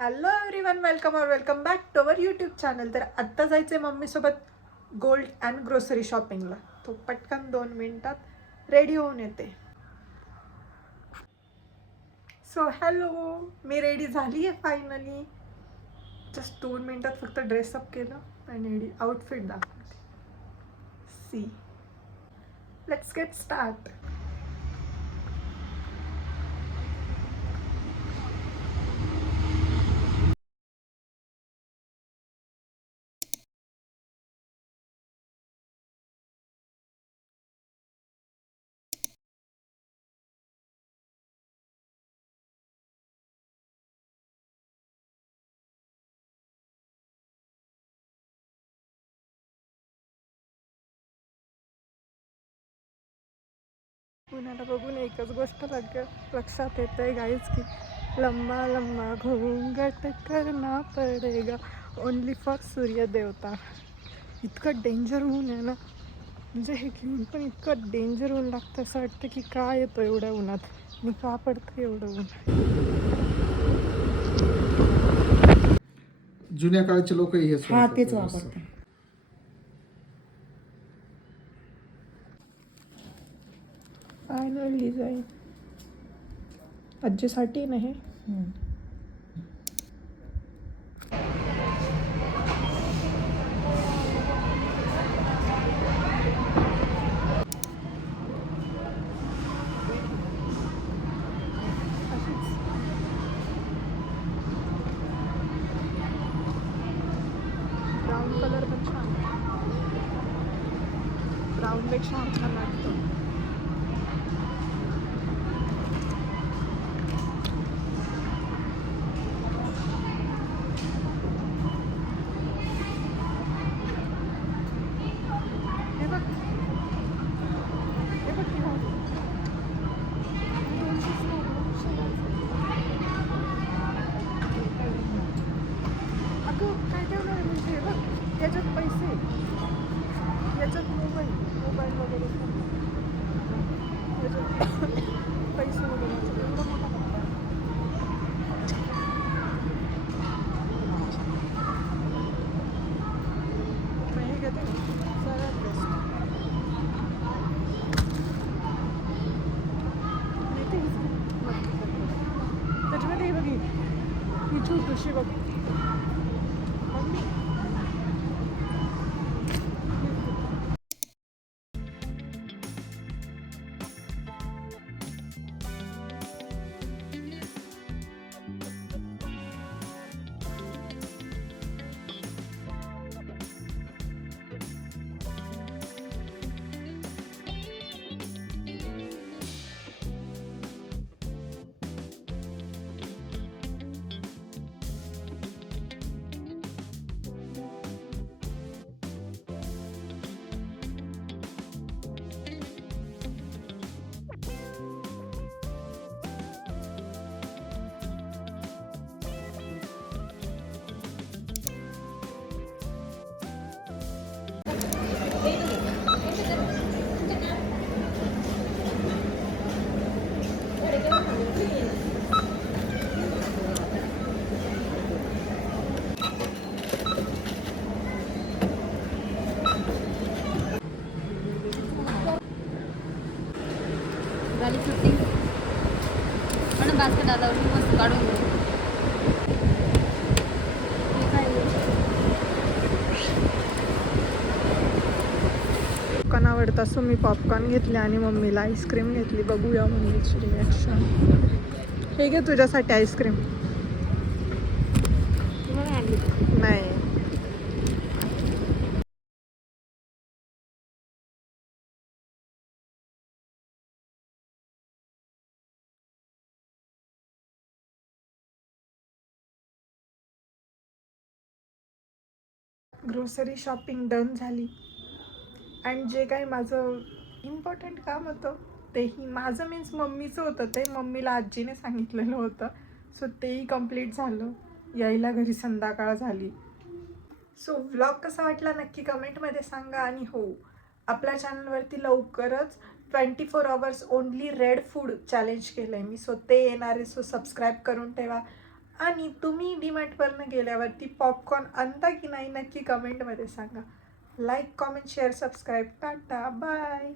Hello everyone, welcome back to our YouTube channel. तर आत्ता जायचं आहे मम्मीसोबत गोल्ड अँड ग्रोसरी शॉपिंगला. तो पटकन 2 मिनिटात रेडी होऊन येते. सो हॅलो, मी रेडी झाली आहे फायनली. जस्ट 2 मिनिटात फक्त ड्रेसअप केलं आणि आउटफिट दाखवते. See, let's get start. पुण्याला बघून एकच गोष्ट लक्षात येत आहे गाईज की लंबा लंबा घोंगट करना पडेगा ओनली फॉर सूर्य देवता. इतकं डेंजर ऊन आहे ना, म्हणजे हे घेऊन पण इतकं डेंजर ऊन लागतं. असं वाटतं की का येतो एवढ्या उन्हात आणि का पडतं एवढं ऊन. जुन्या काळचे लोक हेच तेच वापरतात. फायनल डिझाईन आजीसाठी नाही. ब्राऊन कलर पण छान, ब्राऊनपेक्षा छान वाटतो. हे बघ, हे बघ की भाऊ. अगं काय ठेवलं आहे म्हणजे हे बघ, याच्यात पैसे, याच्यात मोबाईल वगैरे, याच्यात पैसे वगैरे, एवढा मोठा कप्पा आहे. मग हे घेते ना, सगळ्यात बेस्ट. त्याच्यामध्ये हे बघी, ही छोटीशी बघ मम्मी. झाली सुट्टी पण बास्केट आल्यावर मस्त काढून घेऊ. पॉपकॉर्न आवडतं, सो मी पॉपकॉर्न घेतले आणि मम्मीला आईस्क्रीम घेतली. बघूया मम्मीची रिॲक्शन. हे घे तुझ्यासाठी आईस्क्रीम. तुम्हाला आणली नाही, ग्रोसरी शॉपिंग डन झाली. अँड जे काही माझं इम्पॉर्टंट काम होतं तेही माझं मीन्स मम्मीचं होतं, ते मम्मीला आजीने सांगितलेलं होतं. सो तेही कंप्लीट झालं. यायला घरी संध्याकाळ झाली. सो व्लॉग कसा वाटला नक्की कमेंटमध्ये सांगा. आणि हो, आपल्या चॅनलवरती लवकरच 24 hours only red food challenge केलं आहे मी. सो ते येणार आहे, सो सबस्क्राईब करून ठेवा. आणि तुम्ही डीमार्टवरनं गेल्यावरती पॉपकॉर्न आणता की नाही नक्की कमेंटमध्ये सांगा. Like comment share subscribe. Tata bye.